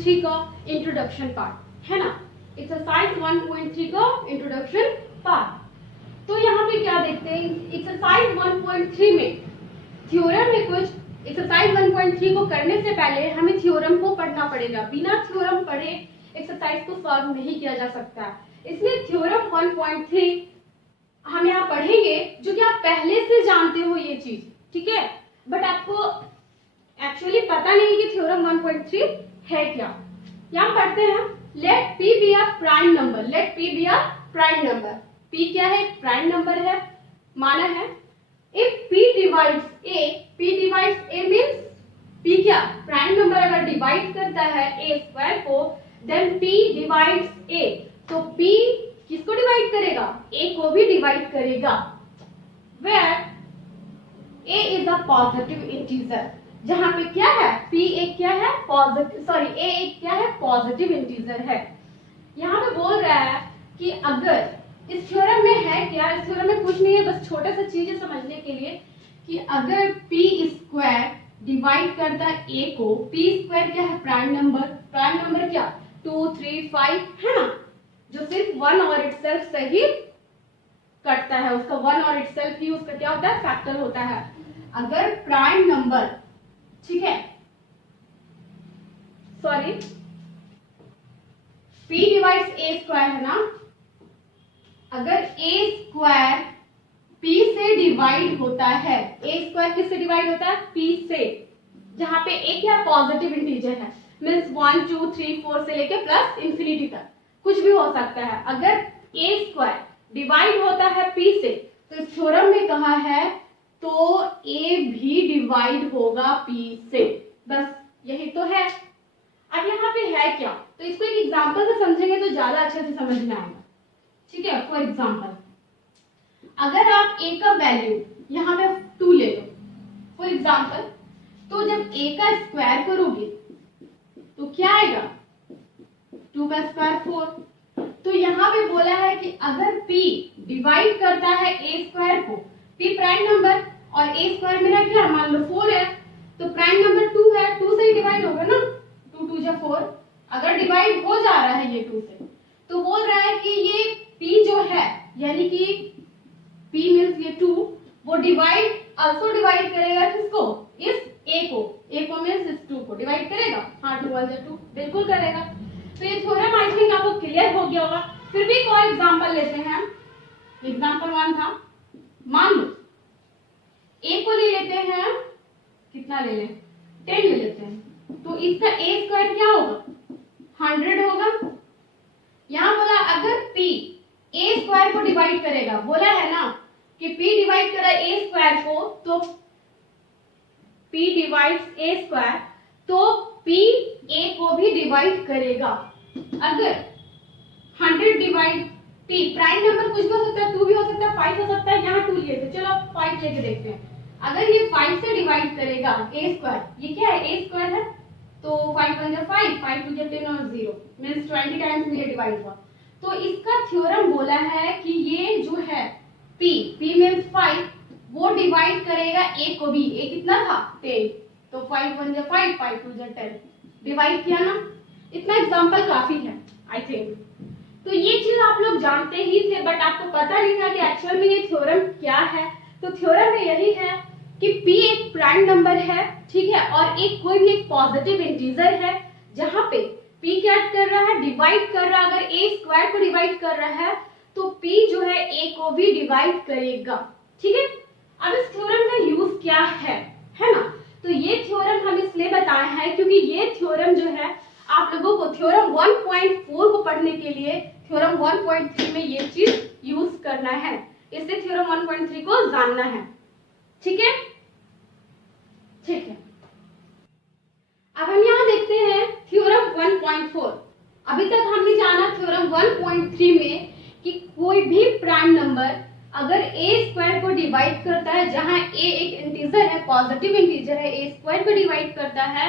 1.3 का introduction part है ना, एक्सरसाइज 1.3 का इंट्रोडक्शन पार्ट। तो यहाँ पे क्या देखते हैं, एक्सरसाइज 1.3 में थ्योरम है कुछ। एक्सरसाइज 1.3 को करने से पहले हमें थ्योरम को पढ़ना पड़ेगा, बिना थ्योरम पढ़े एक्सरसाइज को सॉल्व नहीं किया जा सकता। इसलिए थ्योरम 1.3 हम यहाँ पढ़ेंगे, जो कि आप पहले से जानते हो ये चीज, ठीक है, बट आपको एक्चुअली पता नहीं कि थ्योरम 1.3 है क्या। यहाँ पढ़ते हैं, let P be a prime number, let P be a prime number. P क्या है, प्राइम नंबर है, माना है। If P divides A, P divides A means P क्या, प्राइम नंबर अगर डिवाइड करता है ए स्क्वायर को, देन पी डिवाइड्स ए, तो पी किसको डिवाइड करेगा, ए को भी डिवाइड करेगा। Where A is a positive integer, जहां पे क्या है, पी एक क्या है, पॉजिटिव, सॉरी ए एक क्या है, पॉजिटिव इंटीजर है। यहाँ पे बोल रहा है कि अगर इस थ्योरम में है क्या, इस थ्योरम में कुछ नहीं है, बस छोटा सा चीजें समझने के लिए कि अगर पी स्क्वायर डिवाइड करता है ए को, पी स्क्वायर क्या है, प्राइम नंबर, प्राइम नंबर क्या 2 3 5 है ना, जो सिर्फ वन और इटसेल्फ से ही कटता है, उसका वन और इटसेल्फ ही उसका क्या होता है, फैक्टर होता है। अगर प्राइम नंबर, ठीक है, सॉरी p डिवाइड्स ए स्क्वायर है ना, अगर ए स्क्वायर p से डिवाइड होता है, ए स्क्वायर किससे डिवाइड होता है, p से, जहां पे a क्या पॉजिटिव इंटीजर है, मीन्स 1 2 3 4 से लेके प्लस इंफिनिटी तक कुछ भी हो सकता है। अगर a स्क्वायर डिवाइड होता है p से, तो इस थ्योरम में कहा है तो a भी डिवाइड होगा p से, बस यही तो है। अब यहाँ पे है क्या, तो इसको एक एग्जांपल से समझेंगे तो ज्यादा अच्छे से समझ में आएगा, ठीक है। फॉर एग्जांपल, अगर आप a का वैल्यू यहाँ पे 2 ले लो फॉर एग्जांपल, तो जब a का स्क्वायर करोगे तो क्या आएगा, 2 का स्क्वायर 4। तो यहाँ पे बोला है कि अगर p डिवाइड करता है a स्क्वायर को, p प्राइम नंबर और a स्क्वायर मेरा क्या मान लो 4 है, तो प्राइम नंबर 2 है, 2 से ही डिवाइड होगा ना, 2 2 जा 4, अगर डिवाइड हो जा रहा है ये 2 से, तो बोल रहा है कि ये p जो है, यानी कि p मीन्स ये 2, वो डिवाइड आल्सो डिवाइड करेगा किसको, इस a को मीन्स इस 2 को डिवाइड करेगा, हाँ 2 1 2 बिल्कुल करेगा। तो ये थ्योरम आई थिंक आपको क्लियर हो गया होगा। फिर भी एक और एग्जांपल लेते हैं, एग्जांपल 1 था, मान लो a को ले लेते हैं, कितना ले लें, 10 ले लेते हैं, तो इसका a स्क्वायर क्या होगा, 100 होगा। यहाँ बोला अगर p a स्क्वायर को डिवाइड करेगा, बोला है ना कि p डिवाइड करा a स्क्वायर को, तो p डिवाइड्स a स्क्वायर, तो p a को भी डिवाइड करेगा। अगर 100 डिवाइड p, प्राइम नंबर कुछ भी हो सकता है, 2 भी हो सकता है, 5 हो सकता है, यहाँ 2 लिए थे, चलो 5 लेके देखते हैं। अगर ये 5 से डिवाइड करेगा a स्क्वायर, ये क्या है a स्क्वायर है, तो 5 1 5 5 2 10 और 0 मींस 20 टाइम्स ये डिवाइड हुआ। तो इसका थ्योरम बोला है कि ये जो है p मींस 5, वो डिवाइड करेगा a को भी, a कितना था 10, तो 5 1 5 5 2 10 डिवाइड किया ना। इतना एग्जांपल काफी है आई थिंक। तो ये चीज आप लोग जानते ही थे, बट आपको पता नहीं था कि एक्चुअल में ये थ्योरम क्या है। तो थ्योरम में यही है कि p एक प्राइम नंबर है, ठीक है, और एक कोई भी एक पॉजिटिव इंटीजर है, जहां पे p क्या कर रहा है, डिवाइड कर रहा है। अगर a स्क्वायर को डिवाइड कर रहा है तो p जो है a को भी डिवाइड करेगा, ठीक है। अब इस थ्योरम का यूज क्या है ना, तो ये थ्योरम हम इसलिए बताए हैं क्योंकि ये थ्योरम जो है आप लोगों को थ्योरम 1.4 को पढ़ने के लिए थ्योरम 1.3 में ये चीज यूज करना है, इसलिए थ्योरम 1.3 को जानना है, ठीक है, ठीक है। अब हम यहाँ देखते हैं थ्योरम 1.4। अभी तक हमने जाना थ्योरम 1.3 में कि कोई भी प्राइम नंबर अगर a स्क्वायर को डिवाइड करता है, जहां a एक इंटीजर है, पॉजिटिव इंटीजर है, a स्क्वायर को डिवाइड करता है,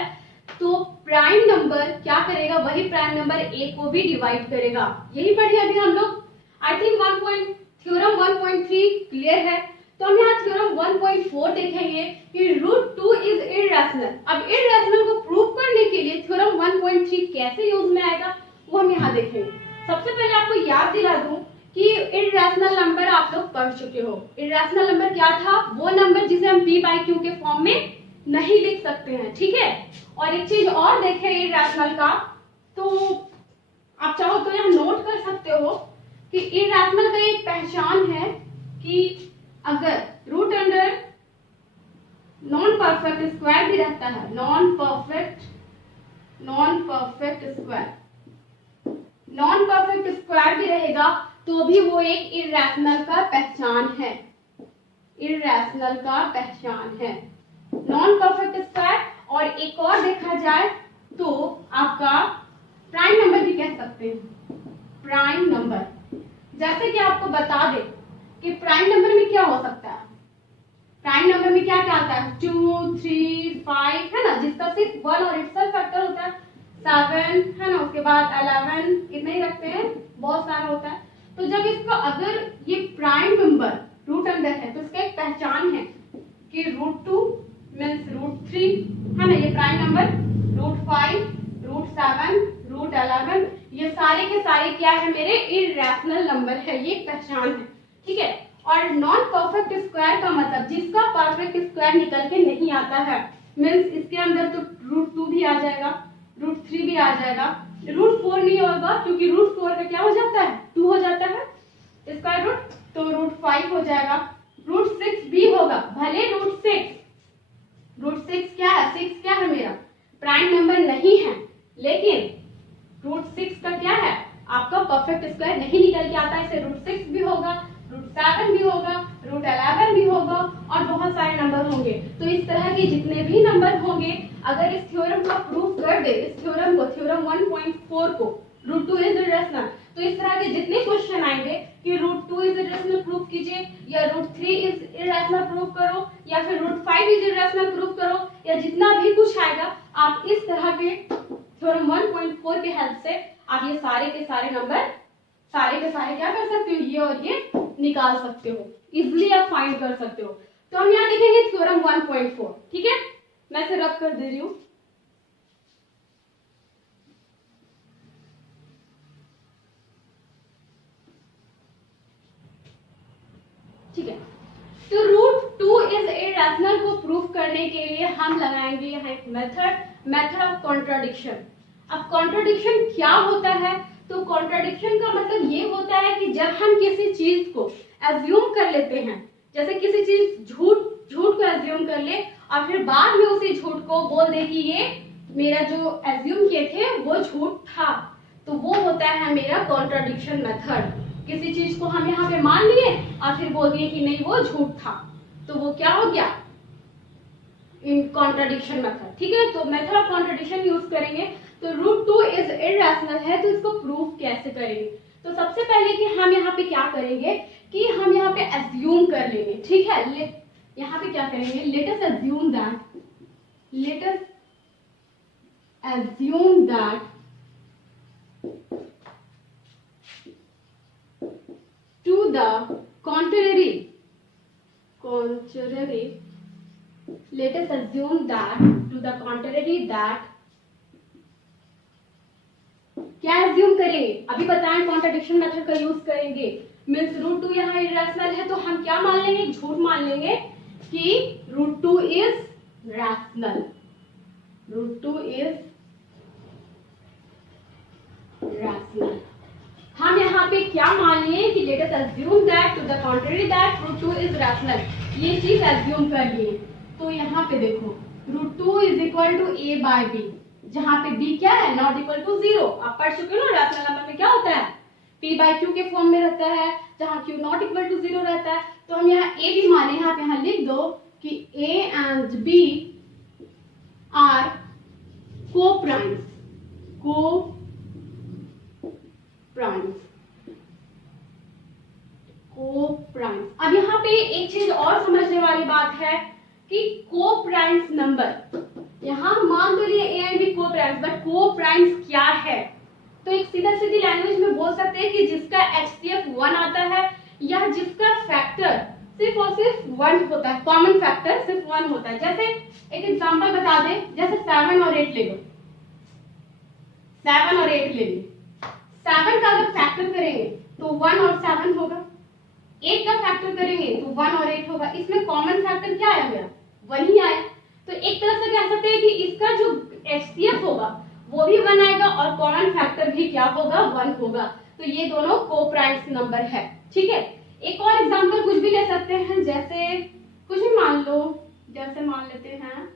तो प्राइम नंबर क्या करेगा, वही प्राइम नंबर a को भी डिवाइड करेगा। यही पढ़े अभी हम लोग, आई थिंक थ्योरम 1.3 क्लियर है। तो हम यहाँ थ्योरम 1.4 देखेंगे कि √2 इज इररेशनल। अब इररेशनल को प्रूव करने के लिए थ्योरम 1.3 कैसे याद दिला दूं कि इर्रेशनल नंबर आप लोग पढ़ चुके हो। इर्रेशनल नंबर क्या था? वो नंबर जिसे हम p बाई क्यू के फॉर्म में नहीं लिख सकते हैं, ठीक है। और एक चीज और देखें इर्रेशनल का, तो आप चाहो तो यहाँ नोट कर सकते हो कि इर्रेशनल का एक पहचान है कि अगर root under non perfect square भी रहता है, नॉन परफेक्ट स्क्वायर भी रहेगा तो भी वो एक इर्रेशनल का पहचान है, इर्रेशनल का पहचान है नॉन परफेक्ट स्क्वायर। और एक और देखा जाए तो आपका प्राइम नंबर भी कह सकते हैं, प्राइम नंबर। जैसे कि आपको बता दे कि प्राइम नंबर में क्या हो सकता है, प्राइम नंबर में क्या क्या आता है, 2, 3, 5 है ना, जिसका सिर्फ 1 और इट्सल्फ फैक्टर होता है, 7 है ना, उसके बाद 11, इतना ही रखते हैं, बहुत सारा होता है। तो जब इसका अगर ये प्राइम नंबर रूट अंडर है तो इसका एक पहचान है कि √2 मीन्स √3 है ना, ये प्राइम नंबर, √5, √7, √11, ये सारे के सारे क्या है, मेरे इर्रेशनल नंबर है, ये पहचान है, ठीक है। और नॉन परफेक्ट स्क्वायर का मतलब जिसका परफेक्ट स्क्वायर निकल के नहीं आता है, मीन्स इसके अंदर तो √2 भी आ जाएगा, √3 भी आ जाएगा, √4 नहीं होगा क्योंकि √4 का क्या हो जाता है, 2 हो जाता है स्क्वायर रूट, तो √5 हो जाएगा, √6 भी होगा, भले √6 क्या है, 6 क्या है मेरा प्राइम नंबर नहीं है, लेकिन √6 का क्या है, आपका परफेक्ट स्क्वायर नहीं निकल के आता है, इसे √6 भी होगा, √7 भी होगा, √11 भी होगा और बहुत सारे नंबर होंगे। तो इस तरह के जितने भी नंबर होंगे, अगर इस थ्योरम को प्रूफ कर दे, इस थ्योरम को, थ्योरम 1.4 को, √2 इज इर्रेशनल, तो इस तरह के जितने क्वेश्चन आएंगे कि √2 इज इर्रेशनल प्रूफ कीजिए, या √3 इज इर्रेशनल प्रूफ करो, या फिर √5 इज इर्रेशनल प्रूफ करो, या जितना भी कुछ आएगा, आप इस तरह के थ्योरम 1.4 के हेल्प से आप ये सारे के सारे नंबर, सारे के सारे क्या कर सकते हो, ये और ये निकाल सकते हो, इजिली आप फाइंड कर सकते हो। तो हम यहाँ देखेंगे थ्योरम 1.4, ठीक है, मैं इसे रब कर दे रही हूँ। ठीक है, तो √2 इज इर्रेशनल को प्रूफ करने के लिए हम लगाएंगे यहाँ एक मेथड ऑफ कॉन्ट्राडिक्शन। अब कॉन्ट्राडिक्शन क्या होता है, तो कॉन्ट्राडिक्शन का मतलब ये होता है कि जब हम किसी चीज को एज्यूम कर लेते हैं, जैसे किसी चीज झूठ को एज्यूम कर ले और फिर बाद में उसी झूठ को बोल दे कि ये मेरा जो एज्यूम किए थे वो झूठ था, तो वो होता है मेरा कॉन्ट्राडिक्शन मेथड। किसी चीज को हम यहाँ पे मान लिए और फिर बोल दिए कि नहीं वो झूठ था, तो वो क्या हो गया, इन कॉन्ट्राडिक्शन मेथड, ठीक है। तो मेथड ऑफ कॉन्ट्राडिक्शन यूज करेंगे। तो √2 इज इर्रेशनल है, तो इसको प्रूफ कैसे करेंगे, तो सबसे पहले कि हम यहाँ पे क्या करेंगे कि हम यहाँ पे एज्यूम कर लेंगे, ठीक है। यहाँ पे क्या करेंगे, let us assume that to the contrary, let us assume that to the contrary that, क्या एज्यूम करेंगे, अभी बताएं, कॉन्ट्राडिक्शन मेथड का यूज करेंगे। मीन्स √2 यहाँ इर्रेशनल है, तो हम क्या मान लेंगे, झूठ मान लेंगे कि √2 इज रैशनल, √2 इज रैशनल। हम यहाँ पे क्या मान लिए कि let us assume that to the contrary that √2 is rational, ये चीज एज्यूम कर लिए। तो यहाँ पे देखो √2 is equal to a by b, जहाँ पे b क्या है, नॉट इक्वल टू 0। आप पढ़ चुके हो ना, रैशनल नंबर में क्या होता है, p बाय q के फॉर्म में रहता है, जहाँ q नॉट इक्वल टू 0 रहता है। तो हम यहाँ a भी माने, यहाँ पे यहाँ लिख दो कि a एंड b आर को-प्राइम्स, को-प्राइम्स। अब यहाँ पे एक चीज और समझने वाली बात है कि को-प्राइम्स नंबर, यहाँ मान तो लिए a एंड b को-प्राइम्स, बट को-प्राइम्स क्या है, तो एक सीधी लैंग्वेज में बोल सकते हैं कि जिसका HCF 1 आता है, या जिसका फैक्टर सिर्फ और सिर्फ 1 होता है, कॉमन फैक्टर सिर्फ 1 होता है। जैसे एक एग्जांपल बता दें, जैसे 7 और 8 ले लो, 7 और 8 ले लो, 7 का अगर फैक्टर करेंगे तो 1 और 7 होगा। 8 का फैक्टर करेंगे तो 1 और 8 होगा। इसमें कॉमन फैक्टर क्या आया गया? 1 ही आया। तो एक तरह से कह सकते हैं कि इसका जो HCF होगा वो भी 1 आएगा और कॉमन फैक्टर भी क्या होगा? 1 होगा। तो ये दोनों कोप्राइम्स नंबर है। ठीक है, एक और एग्जांपल कुछ भी ले सकते हैं, जैसे कुछ भी मान लो, जैसे मान लेते हैं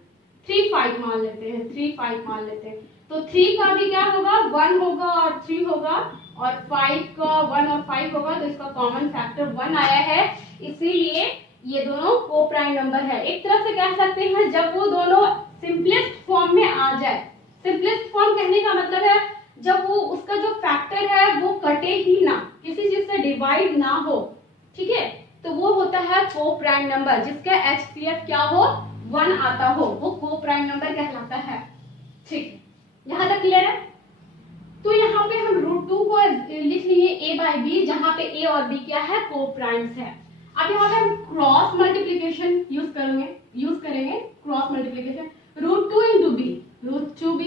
3 5 मान लेते हैं, 3 5 मान लेते हैं। तो 3 का भी क्या होगा? 1 होगा और 3 होगा, और 5 का 1 और 5 होगा, तो इसका कॉमन फैक्टर 1 आया है। इसीलिए ये दोनों कोप्राइम नंबर है। एक तरह से कह सकते हैं जब वो दोनों सिंपलेस्ट फॉर्म में आ जाए। सिंपलेस्ट फॉर्म कहने का मतलब है जब वो उसका जो फैक्टर है वो कटे ही ना, किसी चीज से डिवाइड ना हो। ठीक है, तो वो होता है कोप्राइम नंबर, जिसका HCF क्या हो? 1 आता हो, वो कोप्राइम नंबर कहलाता है। ठीक, यहां तक क्लियर है? तो यहाँ पे हम √2 को लिख लिए a/b, जहां पे a और b क्या है? कोप्राइम्स है। अब यहाँ पे हम क्रॉस मल्टीप्लीकेशन यूज करेंगे cross multiplication. √2 into b, √2b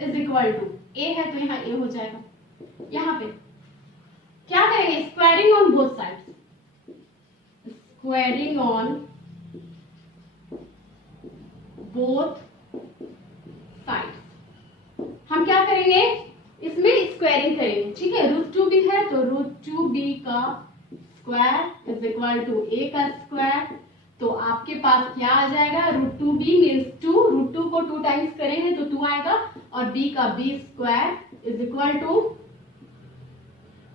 is equal to a है तो यहाँ a हो जाएगा। यहाँ पे क्या करेंगे? Squaring on both sides, squaring on both sides. हम क्या करेंगे? इसमें स्क्वायरिंग करेंगे। ठीक है, √2b है तो √2b का square is equal to a का स्क्वायर। तो आपके पास क्या आ जाएगा? √2b मीन्स 2, √2 को 2 टाइम्स करेंगे तो 2 आएगा, और b का b square is equal to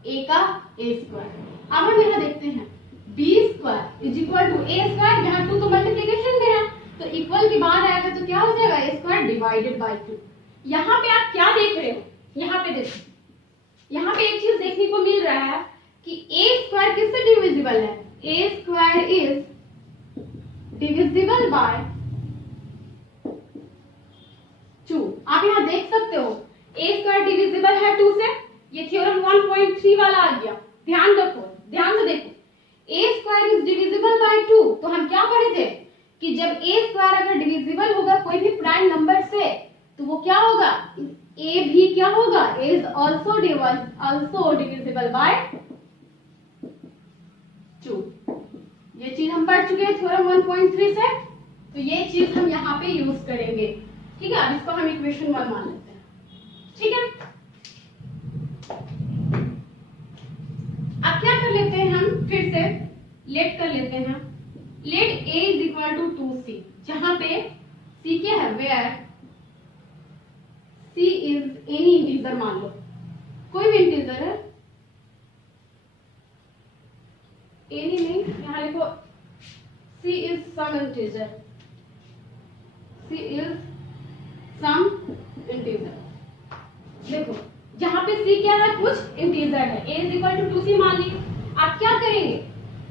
a का a स्क्वायर। अब हम यहाँ देखते हैं b square is equal to a square, यहाँ 2 तो मल्टीप्लीकेशन में है तो इक्वल के बाद आएगा तो क्या हो जाएगा? a square divided by 2। यहाँ पे आप क्या देख रहे हो? यहाँ पे देखो, यहाँ पे एक चीज देखने को मिल रहा है कि a स्क्वायर किससे डिविजिबल है? a square is divisible by 2। आप यहाँ देख सकते हो a स्क्वायर डिविजिबल है 2 से। ये थ्योरम 1.3 वाला आ गया। ध्यान रखो, ध्यान से देखो, a square is divisible by 2। तो हम क्या पढ़े थे कि जब a स्क्वायर अगर डिविजिबल होगा कोई भी प्राइम नंबर से तो वो क्या होगा? a भी क्या होगा? Is also divisible by 2। ये चीज हम पढ़ चुके हैं थ्योरम 1.3 से, तो ये चीज हम यहाँ पे यूज करेंगे। ठीक है, अब इसको हम इक्वेशन 1 मान लेते हैं। ठीक है, अब क्या कर लेते हैं? हम फिर से लेट कर लेते हैं, let a is equal to 2c, जहां पे c क्या है? Where c is any integer, मान लो कोई भी इंटीजर है, एनी नहीं, यहाँ लिखो c is some integer, c is some integer. देखो जहां पे c क्या है? कुछ इंटीजर है। a is equal to 2c मान ली। आप क्या करेंगे?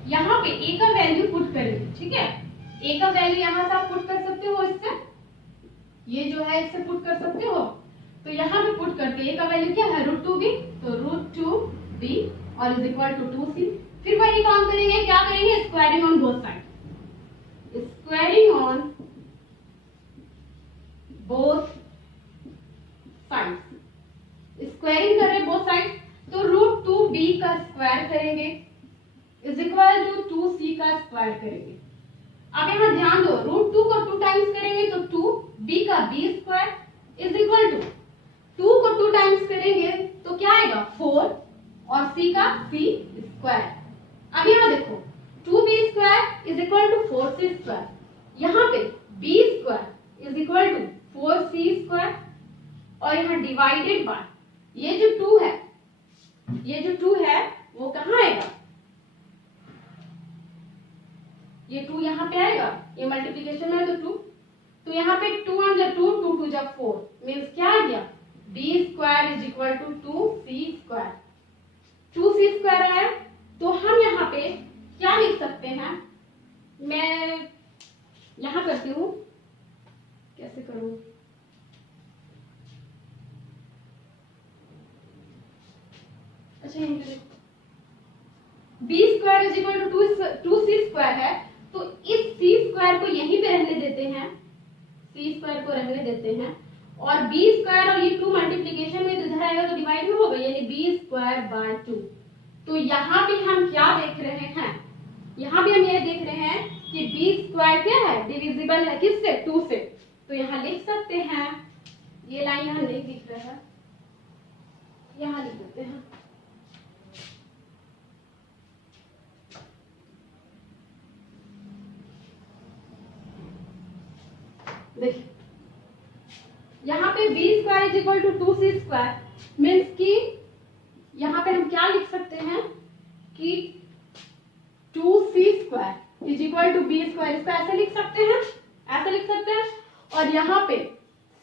यहाँ पे a का वैल्यू पुट करेंगे। ठीक है, a का वैल्यू यहाँ से आप पुट कर सकते हो, इससे ये जो है इससे पुट कर सकते हो। तो यहाँ पे पुट करते a का वैल्यू क्या है? √2b, तो √2b और इज इक्वल टू 2c। फिर वही काम करेंगे, क्या करेंगे? Squaring on both side, squaring on both sides. Squaring कर रहे बोथ साइड, तो √2b का स्क्वायर करेंगे इज इक्वल टू 2c का स्क्वायर करेंगे। अब यहाँ ध्यान दो, √2 को 2 टाइम्स करेंगे तो 2b का b square is equal to 2 को 2 टाइम्स करेंगे तो क्या आएगा? 4 और c का c स्क्वायर। अब यहाँ देखो 2b square is equal to 4c square, यहाँ पे b square is equal to 4c square, और यहाँ डिवाइडेड बाय ये जो 2 है, ये जो 2 है वो कहाँ आएगा? ये 2 यहाँ पे आएगा, ये मल्टीप्लीकेशन में है तो 2, तो यहाँ पे 2 1 जा 2, 2 2 जा 4, मीन्स क्या आ गया? b square is equal to 2c square. 2c square आया तो हम यहाँ पे क्या लिख सकते हैं? मैं यहाँ करती हूँ, कैसे करूँ? अच्छा यहाँ पे b square is equal to 2c square है, तो इस c स्क्वायर को यहीं पे रहने देते हैं, c स्क्वायर को रहने देते हैं, और b स्क्वायर और ये 2 मल्टीप्लीकेशन में इधर आएगा तो डिवाइड में होगा, यानी b स्क्वायर बाय 2। तो यहाँ भी हम क्या देख रहे हैं, यहाँ भी हम ये देख रहे हैं कि बी स्क्वायर क्या है, डिविजिबल है किससे, 2 से। तो यहाँ लिख सकते हैं, ये लाइन यहाँ नहीं दिख रहा है, यहाँ लिख देते हैं। देखिए यहाँ पे B square is equal to 2c square means कि यहाँ पे हम क्या लिख सकते हैं कि 2c square is equal to B square, इसको ऐसे लिख सकते हैं, ऐसे लिख सकते हैं। और यहाँ पे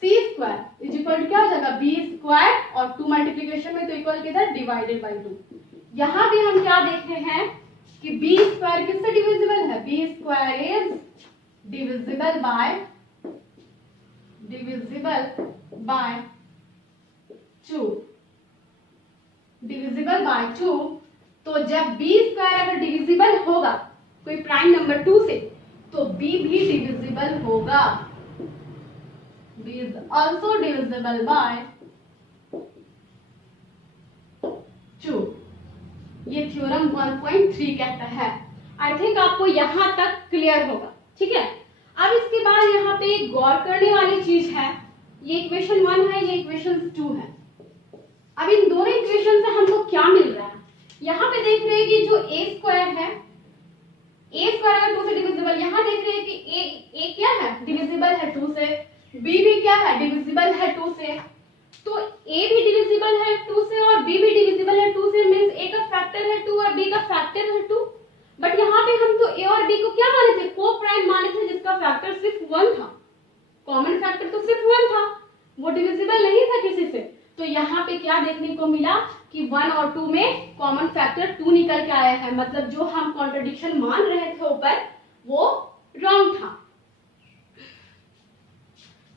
c square is equal to क्या हो जाएगा, बी स्क्वायर, और 2 मल्टीप्लीकेशन में तो इक्वल किधर, डिवाइडेड बाई 2। यहाँ भी हम क्या देख रहे हैं कि बी स्क्वायर किससे डिविजिबल है, B square is divisible by 2, divisible by 2। तो जब बी स्क्वायर अगर डिविजिबल होगा कोई प्राइम नंबर 2 से, तो बी भी डिविजिबल होगा, B is also divisible by 2। ये थ्योरम 1.3 कहता है। आई थिंक आपको यहां तक क्लियर होगा, ठीक है। अब इसके बाद यहाँ पे एक गौर करने वाली चीज है, ये इक्वेशन 1 है, ये इक्वेशन 2 है। अब इन दोनों इक्वेशन से हमको क्या मिल रहा है, यहाँ पे देख रहे हैं कि जो a स्क्वायर है, a स्क्वायर अगर 2 से डिविजिबल, यहाँ देख रहे हैं कि a क्या है, डिविजिबल है 2 से, b भी क्या है, डिविजिबल है 2 से। तो a भी डिविजिबल है 2 से और b भी डिविजिबल है 2 से, मींस a का फैक्टर है 2 और b का फैक्टर है 2। बट यहाँ पे हम तो a और b को क्या माने थे, को प्राइम माने थे, जिसका फैक्टर सिर्फ 1 था, कॉमन फैक्टर तो सिर्फ 1 था, वो डिविजिबल नहीं था किसी से। तो यहाँ पे क्या देखने को मिला कि 1 और 2 में कॉमन फैक्टर 2 निकल के आया है, मतलब जो हम कॉन्ट्रडिक्शन मान रहे थे ऊपर वो रॉन्ग था।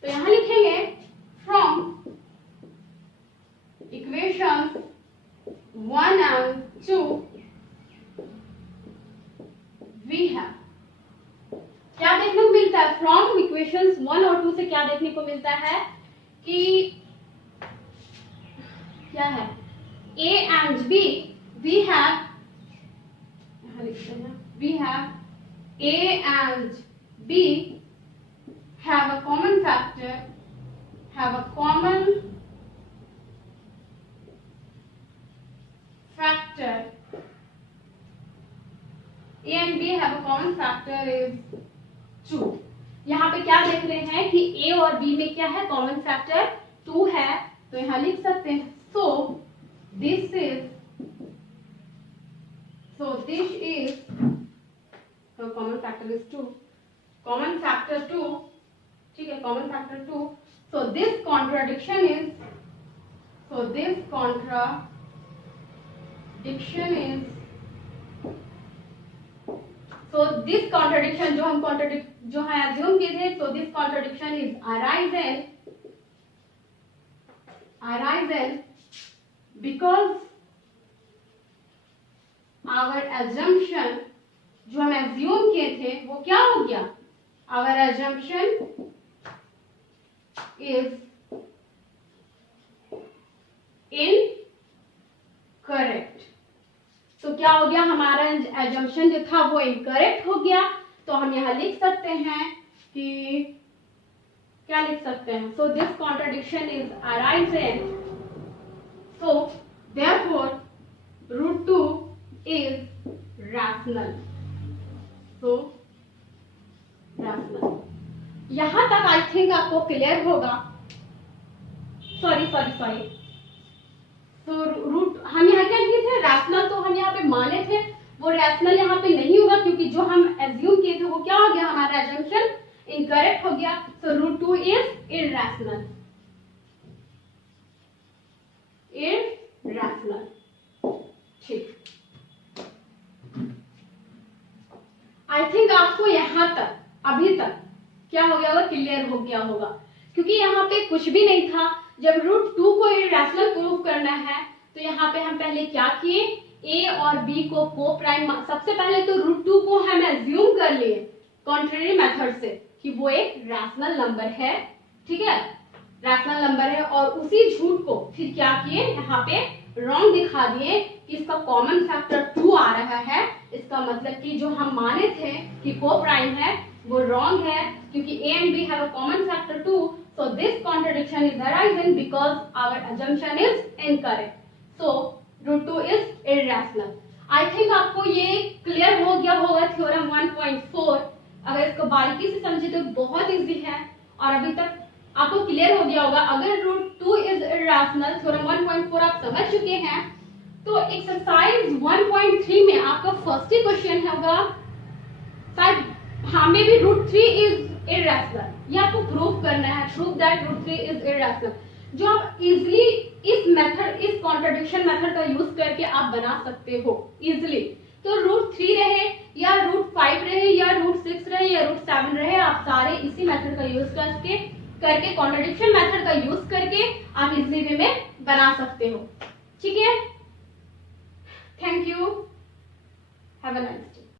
तो यहाँ लिखेंगे from equation 1 and 2 we have, क्या देखने को मिलता है, फ्रॉम इक्वेशंस 1 और 2 से क्या देखने को मिलता है कि क्या है, a and b, we have a and b have a common factor, a and b have a common factor is 2। यहाँ पे क्या देख रहे हैं कि a और b में क्या है, कॉमन फैक्टर 2 है। तो यहाँ लिख सकते हैं so this is so common factor is 2, common factor 2, ठीक है, common factor 2। so this contradiction is जो हम जो है assume किए थे, so this contradiction is arisen because our assumption जो हम assume किए थे वो क्या हो गया, our assumption is incorrect। तो क्या हो गया, हमारा assumption जो था वो incorrect हो गया। तो हम यहाँ लिख सकते हैं कि क्या लिख सकते हैं, so this contradiction is arisen, so therefore root 2 is rational, so rational। यहां तक आई थिंक आपको क्लियर होगा। सॉरी तो रूट हम यहाँ क्या किए थे, रैशनल तो हम यहाँ पे माने थे, वो रैशनल यहाँ पे नहीं होगा क्योंकि जो हम एज्यूम किए थे वो क्या हो गया, हमारा एजम्पशन इनकरेक्ट हो गया। सो रूट 2 इज इरैशनल, ठीक। आई थिंक आपको यहाँ तक अभी तक क्या हो गया होगा, क्लियर हो गया होगा, क्योंकि यहाँ पे कुछ भी नहीं था। जब रूट 2 को इरैशनल प्रूव करना है तो यहाँ पे हम पहले क्या किए, ए और बी को प्राइम, सबसे पहले तो रूट 2 को हम एज्यूम कर लिए कॉन्ट्रेरी मेथड से कि वो एक रैशनल नंबर है, ठीक है, रैशनल नंबर है। और उसी झूठ को फिर क्या किए, यहाँ पे रॉन्ग दिखा दिए कि इसका कॉमन फैक्टर 2 आ रहा है, इसका मतलब कि जो हम माने थे कि को प्राइम है वो रॉन्ग है, क्योंकि A and B have a common factor 2, so this contradiction is arising because our assumption is incorrect. So root 2 is irrational. I think आपको ये क्लियर हो गया होगा थ्योरम 1.4। अगर इसको बारीकी से समझे तो बहुत इजी है और अभी तक आपको क्लियर हो गया होगा। अगर रूट 2 इज इर्रेशनल, थ्योरम 1.4 आप समझ चुके हैं, तो एक्सरसाइज 1.3 में आपका फर्स्ट ही क्वेश्चन होगा, शायद हाँ में भी रूट 3 इज इर्रेशनल, ये आपको प्रूव करना है, prove that root 3 is irrational, जो आप इजिली इस मेथड, इस कॉन्ट्रडिक्शन मेथड का यूज करके आप बना सकते हो इजिली। तो रूट 3 रहे या रूट 5 रहे या रूट 6 रहे या रूट 7 रहे, आप सारे इसी मेथड का यूज करके कॉन्ट्रडिक्शन मेथड का यूज करके आप इजिली वे में बना सकते हो। ठीक है, thank you, have a nice day.